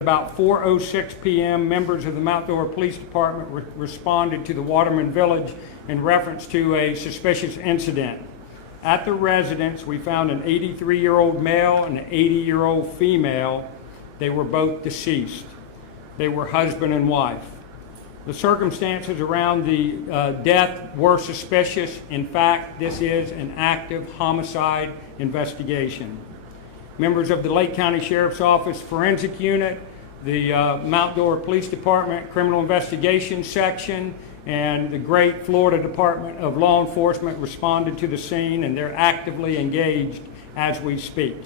About 4:06 p.m., members of the Mount Dora Police Department responded to the Waterman Village in reference to a suspicious incident. At the residence, we found an 83-year-old male and an 80-year-old female. They were both deceased. They were husband and wife. The circumstances around the death were suspicious. In fact, this is an active homicide investigation. Members of the Lake County Sheriff's Office Forensic Unit, the Mount Dora Police Department Criminal Investigations Section, and the great Florida Department of Law Enforcement responded to the scene, and they're actively engaged as we speak.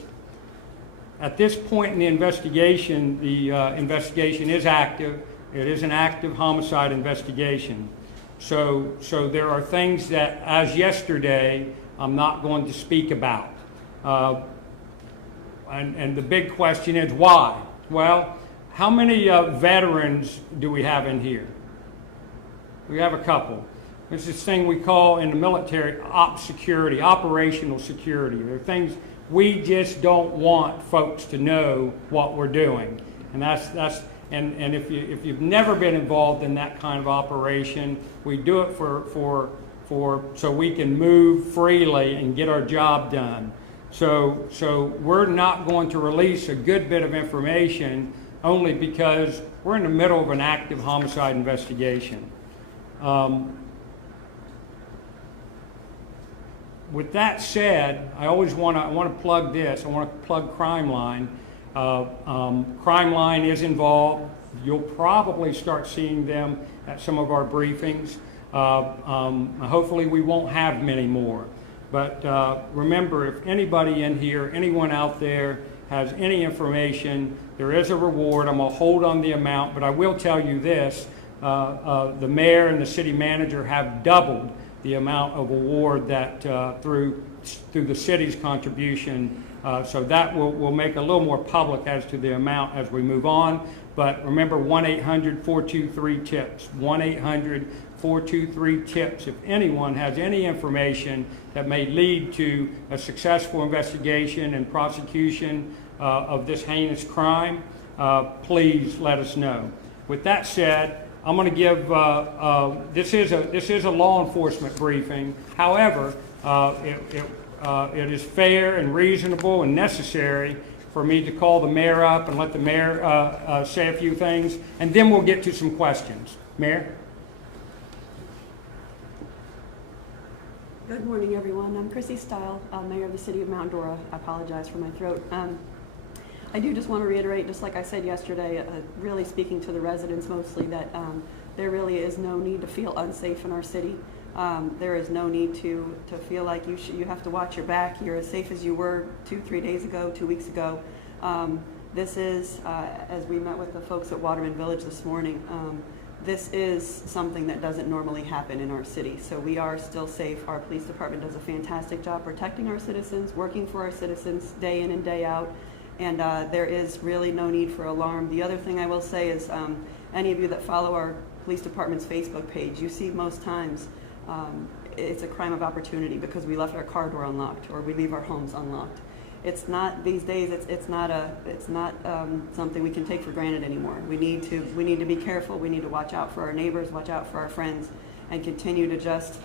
At this point in the investigation is active. It is an active homicide investigation. So there are things that, as yesterday, I'm not going to speak about. And the big question is why? Well, how many veterans do we have in here? We have a couple. There's this thing we call in the military security, operational security. There are things we just don't want folks to know what we're doing, and and if you've never been involved in that kind of operation, we do it so we can move freely and get our job done. So we're not going to release a good bit of information only because we're in the middle of an active homicide investigation. With that said, I want to plug this. I want to plug Crime Line. Crime Line is involved. You'll probably start seeing them at some of our briefings. Hopefully we won't have many more. But remember, if anybody in here, anyone out there has any information, there is a reward. I'm going to hold on the amount, but I will tell you this. The mayor and the city manager have doubled the amount of award that through the city's contribution. So that will make a little more public as to the amount as we move on. But remember, 1-800-423-TIPS, 1-800-423-TIPS. If anyone has any information that may lead to a successful investigation and prosecution of this heinous crime, please let us know. With that said, I'm going to give, this is a law enforcement briefing. However, it is fair and reasonable and necessary for me to call the mayor up and let the mayor say a few things, and then we'll get to some questions. Mayor? Good morning, everyone. I'm Chrissy Stile, Mayor of the City of Mount Dora. I apologize for my throat. I do just want to reiterate, just like I said yesterday, really speaking to the residents mostly, that there really is no need to feel unsafe in our city. There is no need to feel like you have to watch your back. You're as safe as you were 2-3 days ago, 2 weeks ago. This is, as we met with the folks at Waterman Village this morning, this is something that doesn't normally happen in our city. So we are still safe. Our police department does a fantastic job protecting our citizens, working for our citizens day in and day out. And there is really no need for alarm. The other thing I will say is any of you that follow our police department's Facebook page, you see most times it's a crime of opportunity because we left our car door unlocked or we leave our homes unlocked. It's not these days. It's not something we can take for granted anymore. We need to be careful. We need to watch out for our neighbors, watch out for our friends, and continue to just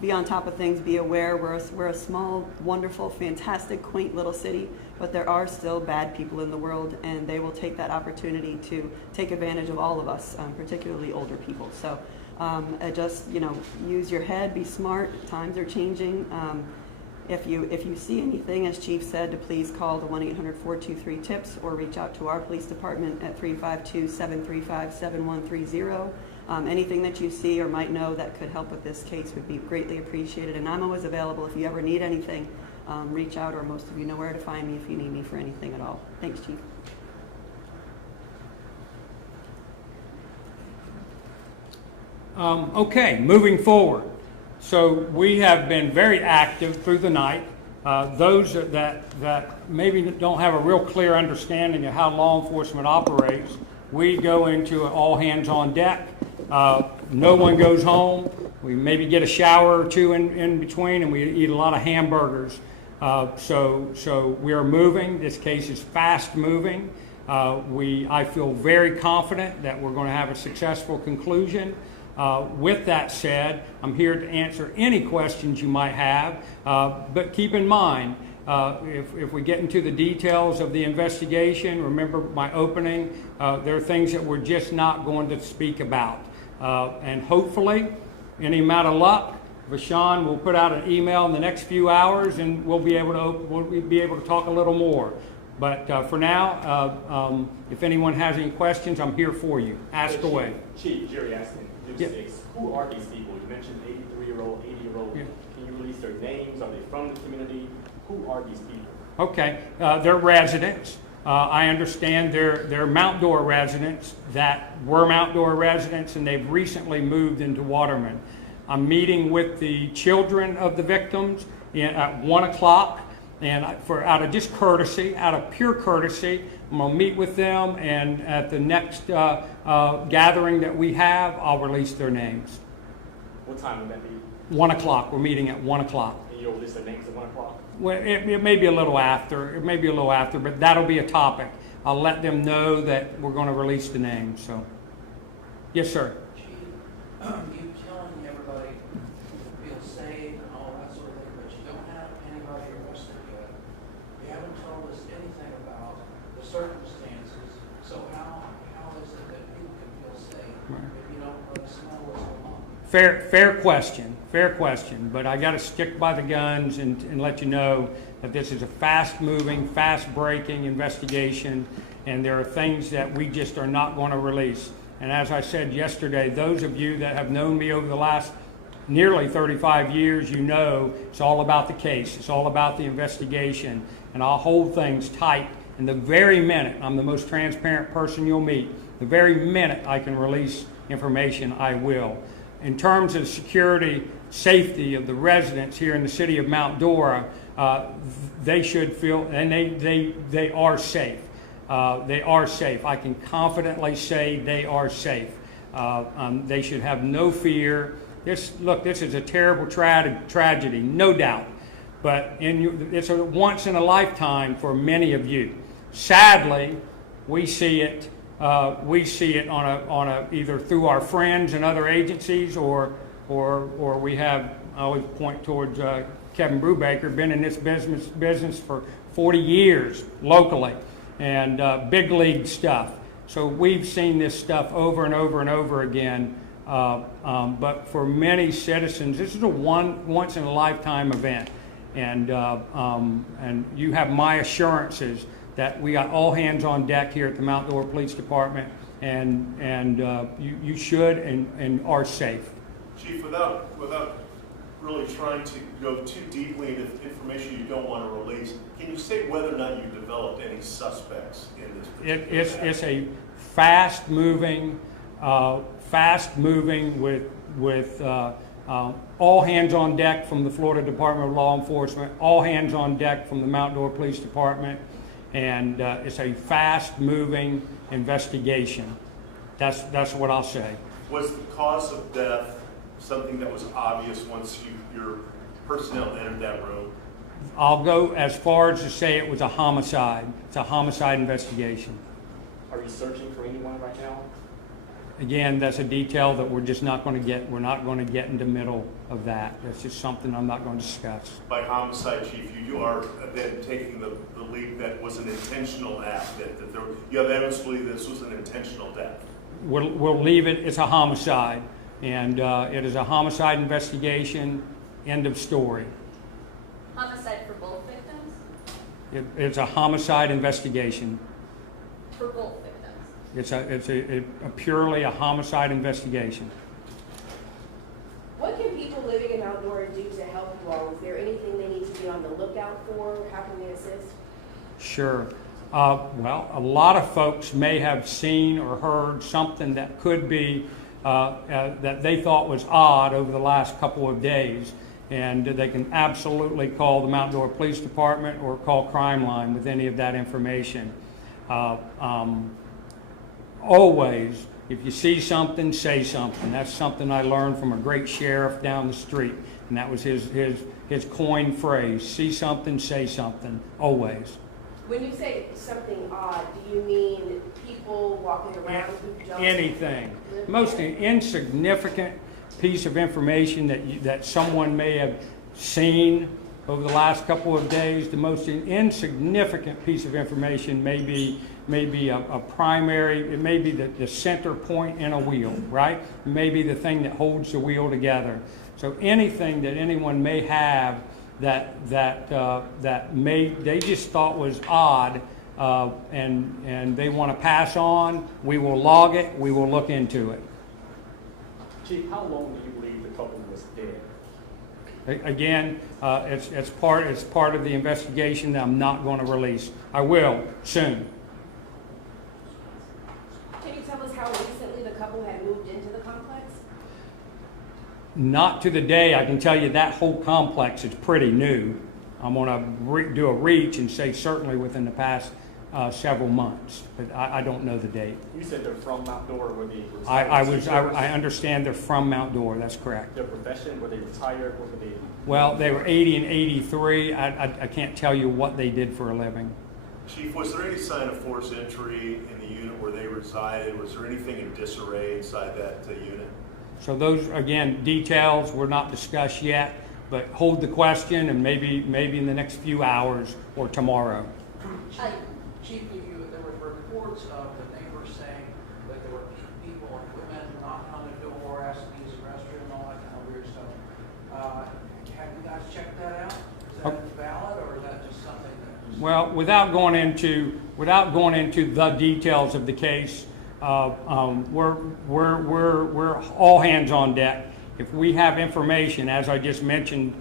be on top of things. Be aware. We're a small, wonderful, fantastic, quaint little city, but there are still bad people in the world, and they will take that opportunity to take advantage of all of us, particularly older people. So just use your head, be smart. Times are changing. If you see anything, as Chief said, to please call the 1-800-423-TIPS or reach out to our police department at 352-735-7130. Anything that you see or might know that could help with this case would be greatly appreciated. And I'm always available if you ever need anything. Reach out, or most of you know where to find me if you need me for anything at all. Thanks, Chief. Okay, moving forward. So we have been very active through the night. Those that maybe don't have a real clear understanding of how law enforcement operates, we go into an all hands on deck. No one goes home. We maybe get a shower or two in between, and we eat a lot of hamburgers. So we are moving. This case is fast moving. I feel very confident that we're going to have a successful conclusion. With that said, I'm here to answer any questions you might have, but keep in mind, if we get into the details of the investigation, remember my opening, there are things that we're just not going to speak about. And hopefully, any amount of luck, Vashon will put out an email in the next few hours and we'll be able to talk a little more. But for now, if anyone has any questions, I'm here for you. Ask away. Chief, Jerry Aston, News Yeah. 6. Who are these people? You mentioned 83-year-old, 80-year-old. Yeah. Can you release their names? Are they from the community? Who are these people? Okay, they're residents. I understand they're Mount Dora residents that were Mount Dora residents, and they've recently moved into Waterman. I'm meeting with the children of the victims at 1 o'clock, and out of just courtesy, out of pure courtesy, I'm going to meet with them, and at the next gathering that we have, I'll release their names. What time would that be? 1 o'clock. We're meeting at 1 o'clock. And you'll release their names at 1 o'clock? Well, it may be a little after. It may be a little after, but that'll be a topic. I'll let them know that we're going to release the names. So, yes, sir. Chief, you telling everybody to feel safe and all that sort of thing, but you don't have anybody arrested yet. You haven't told us anything about the circumstances. So how is it that people can feel safe if you don't let us know what's going on? Fair question, but I got to stick by the guns and let you know that this is a fast-moving, fast-breaking investigation, and there are things that we just are not going to release. And as I said yesterday, those of you that have known me over the last nearly 35 years, you know it's all about the case. It's all about the investigation, and I'll hold things tight. And the very minute, I'm the most transparent person you'll meet, the very minute I can release information, I will. In terms of security, safety of the residents here in the city of Mount Dora, they should feel, and they are safe. They are safe. I can confidently say they are safe. They should have no fear. This is a terrible tragedy, no doubt. But it's a once in a lifetime for many of you. Sadly, we see it on a either through our friends and other agencies, or we have. I always point towards Kevin Brubaker, been in this business for 40 years locally, and big league stuff. So we've seen this stuff over and over and over again. But for many citizens, this is a once in a lifetime event, and you have my assurances that we got all hands on deck here at the Mount Dora Police Department, and you should and are safe. Chief, without really trying to go too deeply into information you don't want to release, can you say whether or not you developed any suspects in this particular It's a fast-moving with all hands on deck from the Florida Department of Law Enforcement, all hands on deck from the Mount Dora Police Department, and it's a fast-moving investigation. That's what I'll say. Was the cause of death something that was obvious once your personnel entered that room? I'll go as far as to say it was a homicide. It's a homicide investigation. Are you searching for anyone right now? Again, that's a detail that we're just not going to get. We're not going to get into the middle of that. That's just something I'm not going to discuss. By homicide, Chief, you are then taking the lead that was an intentional act, you have evidence to believe this was an intentional death. We'll leave it. It's a homicide, and it is a homicide investigation. End of story. Homicide for both victims? It's a homicide investigation. For both victims? It's a purely a homicide investigation. What can people living in Mount Dora do to help you all? Is there anything they need to be on the lookout for? How can they assist? Sure. Well, a lot of folks may have seen or heard something that could be that they thought was odd over the last couple of days, and they can absolutely call the Mount Dora Police Department or call Crime Line with any of that information. Always, if you see something, say something. That's something I learned from a great sheriff down the street, and that was his coined phrase: see something, say something, always. When you say something odd, do you mean people walking around who don't? Anything. live Most there? insignificant piece of information that someone may have seen over the last couple of days, the most insignificant piece of information may be a primary, it may be the center point in a wheel, right? It may be the thing that holds the wheel together. So anything that anyone may have that they just thought was odd, and they want to pass on, we will log it, we will look into it. Chief, how long do you believe the couple was dead? Again, it's part of the investigation that I'm not going to release. I will soon. Can you tell us how recently the couple had moved into the complex? Not to the day. I can tell you that whole complex is pretty new. I'm going to do a reach and say certainly within the past several months, but I don't know the date. You said they're from Mount Dora, were they I understand they're from Mount Dora. That's correct. Their profession, were they retired, what were they? Well, they were 80 and 83. I can't tell you what they did for a living. Chief, was there any sign of forced entry in the unit where they resided? Was there anything in disarray inside that unit? So those, again, details were not discussed yet, but hold the question and maybe in the next few hours or tomorrow. Chief, there were reports of the neighbors saying that there were people and women knocking on the door, asking to use the restroom, and all that kind of weird stuff. Have you guys checked that out? Is that valid, or is that just something that? Well, without going into the details of the case, we're all hands on deck. If we have information, as I just mentioned,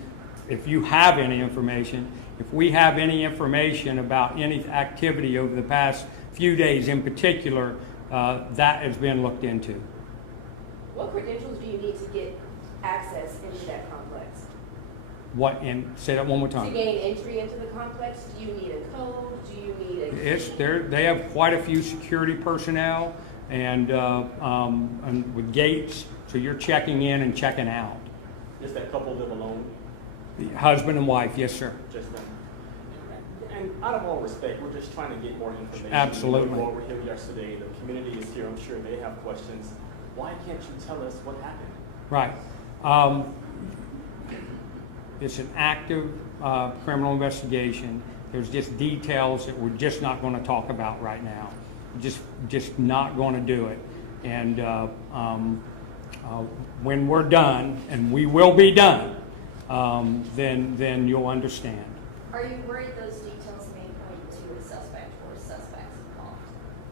if you have any information, if we have any information about any activity over the past few days in particular, that has been looked into. What credentials do you need to get access into that complex? What? And say that one more To time. gain entry into the complex, do you need a code? Do you need a key? It's there. They have quite a few security personnel and with gates, so you're checking in and checking out. Does that couple live alone? The husband and wife, yes, sir. Just them? And out of all respect, we're just trying to get more information. Absolutely. We were over here yesterday. The community is here. I'm sure they have questions. Why can't you tell us what happened? Right. It's an active criminal investigation. There's just details that we're just not going to talk about right now. Just not going to do it. And when we're done, and we will be done, then you'll understand. Are you worried those details may point to a suspect or suspects involved?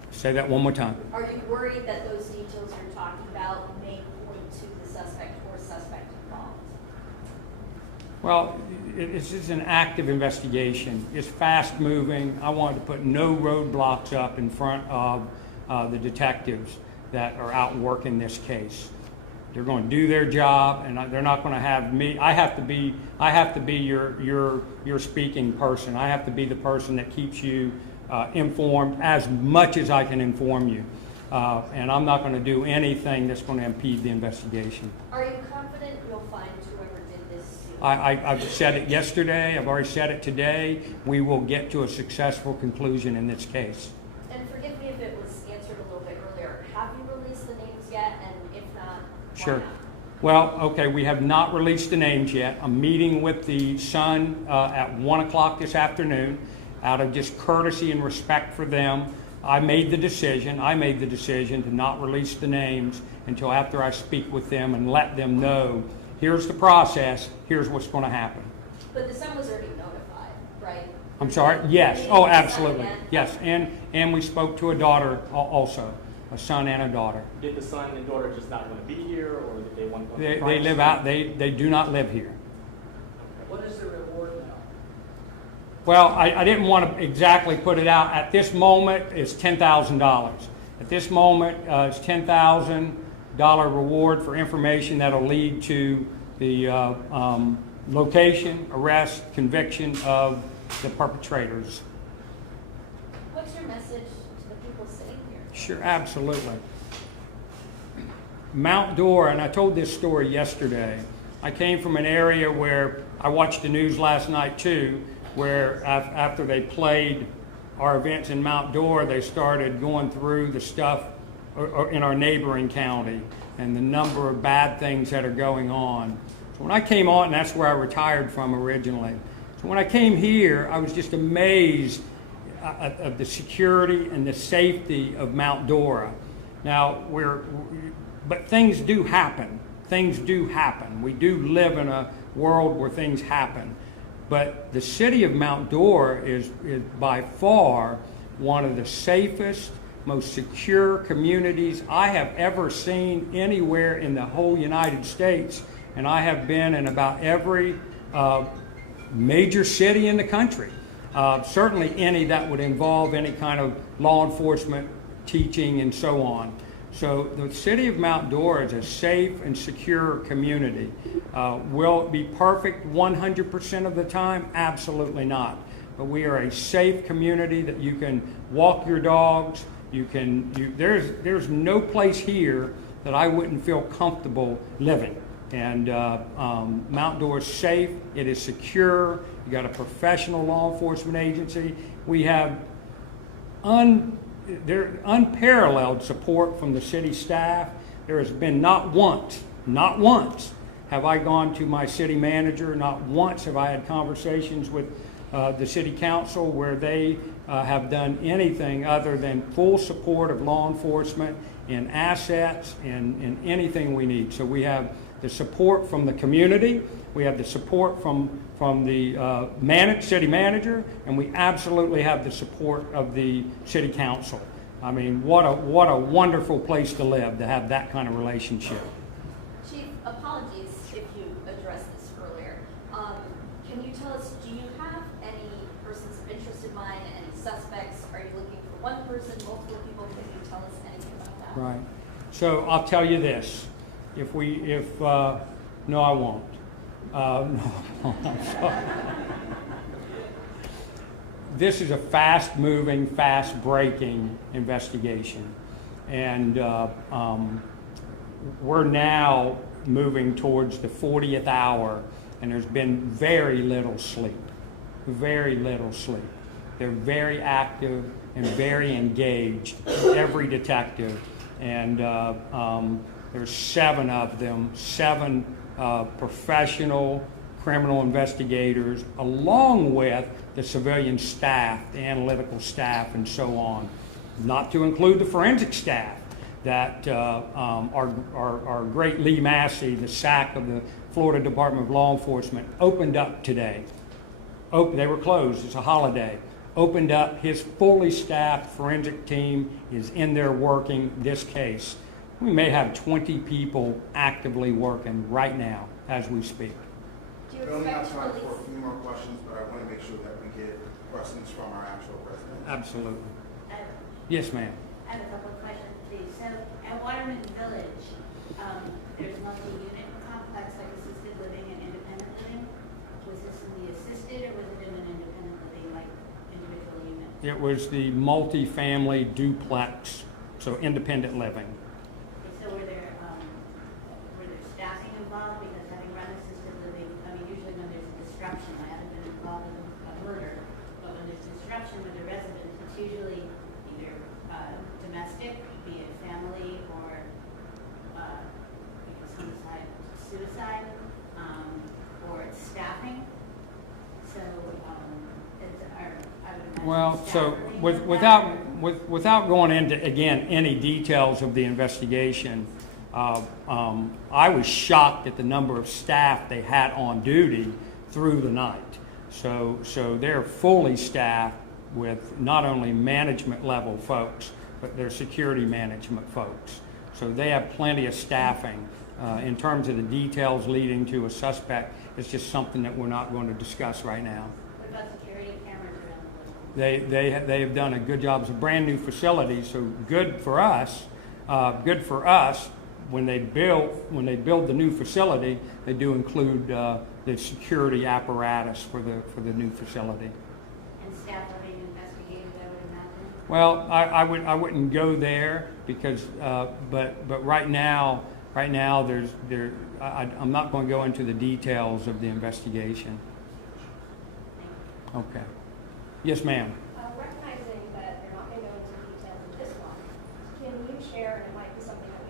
Say that one more time. Are you worried that those details you're talking about may point to the suspect or suspect involved? Well, it's just an active investigation. It's fast moving. I wanted to put no roadblocks up in front of the detectives that are out working this case. They're going to do their job, and they're not going to have me. I have to be your speaking person. I have to be the person that keeps you informed as much as I can inform you. And I'm not going to do anything that's going to impede the investigation. Are you confident you'll find whoever did this soon? I've said it yesterday. I've already said it today. We will get to a successful conclusion in this case. And forgive me if it was answered a little bit earlier. Have you released the names yet? And if not, why Sure. not? Well, okay, we have not released the names yet. I'm meeting with the Sun at 1 o'clock this afternoon. Out of just courtesy and respect for them, I made the decision to not release the names until after I speak with them and let them know, here's the process, here's what's going to happen. But the son was already notified, right? I'm sorry? Yes. Oh, absolutely. Yes. And we spoke to a daughter also, a son and a daughter. Did the son and daughter just not want to be here, or did they want to? They live out, they do not live here. What is the reward now? Well, I didn't want to exactly put it out. At this moment, it's $10,000. At this moment, it's $10,000 reward for information that'll lead to the location, arrest, conviction of the perpetrators. What's your message to the people sitting here? Sure, absolutely. Mount Dora, and I told this story yesterday. I came from an area where I watched the news last night too, where after they played our events in Mount Dora, they started going through the stuff in our neighboring county and the number of bad things that are going on. So when I came on, and that's where I retired from originally. So when I came here, I was just amazed of the security and the safety of Mount Dora. Now, but things do happen. Things do happen. We do live in a world where things happen. But the city of Mount Dora is by far one of the safest, most secure communities I have ever seen anywhere in the whole United States. And I have been in about every major city in the country. Certainly any that would involve any kind of law enforcement, teaching, and so on. So the city of Mount Dora is a safe and secure community. Will it be perfect 100% of the time? Absolutely not. But we are a safe community that you can walk your dogs. There's no place here that I wouldn't feel comfortable living. And Mount Dora is safe. It is secure. You got a professional law enforcement agency. We have unparalleled support from the city staff. There has been not once have I gone to my city manager, not once have I had conversations with the city council where they have done anything other than full support of law enforcement in assets and in anything we need. So we have the support from the community, we have the support from the city manager, and we absolutely have the support of the city council. I mean, what a wonderful place to live, to have that kind of relationship. Chief, apologies if you addressed this earlier. Can you tell us, do you have any persons of interest in mind, any suspects? Are you looking for one person, multiple people? Can you tell us anything about that? Right. So I'll tell you this. No, I won't. No, I'm sorry. This is a fast-moving, fast-breaking investigation. And we're now moving towards the 40th hour, and there's been very little sleep. Very little sleep. They're very active and very engaged, every detective. And there's 7 of them, 7 professional criminal investigators, along with the civilian staff, the analytical staff, and so on. Not to include the forensic staff that our great Lee Massey, the SAC of the Florida Department of Law Enforcement, opened up today. They were closed, it's a holiday. Opened up, his fully staffed forensic team is in there working this case. We may have 20 people actively working right now as we speak. Do you We only have expect time police? for a few more questions, but I want to make sure that we get questions from our actual residents. Absolutely. I Yes, ma'am. have a couple of questions, please. So at Waterman Village, there's multi-unit complex like assisted living and independent living. Was this in the assisted or was it in an independent living, like individual unit? It was the multi-family duplex, so independent living. So were there staffing involved? Because having run assisted living, I mean, usually when there's a disruption, I haven't been involved in a murder, but when there's disruption with the residents, it's usually either domestic, be it family, or suicide, or it's staffing. So I would imagine. Well, staff so are being without going into, again, any details of the investigation, I was shocked at the number of staff they had on duty through the night. So they're fully staffed with not only management level folks, but they're security management folks. So they have plenty of staffing. In terms of the details leading to a suspect, it's just something that we're not going to discuss right now. What about security cameras around the building? They have done a good job. It's a brand new facility, so good for us. Good for us. When they build the new facility, they do include the security apparatus for the new facility. And staff are being investigated, I would imagine? Well, I wouldn't go there because but right now I'm not going to go into the details of the investigation. Okay. Yes, ma'am. Recognizing there, and it might be something that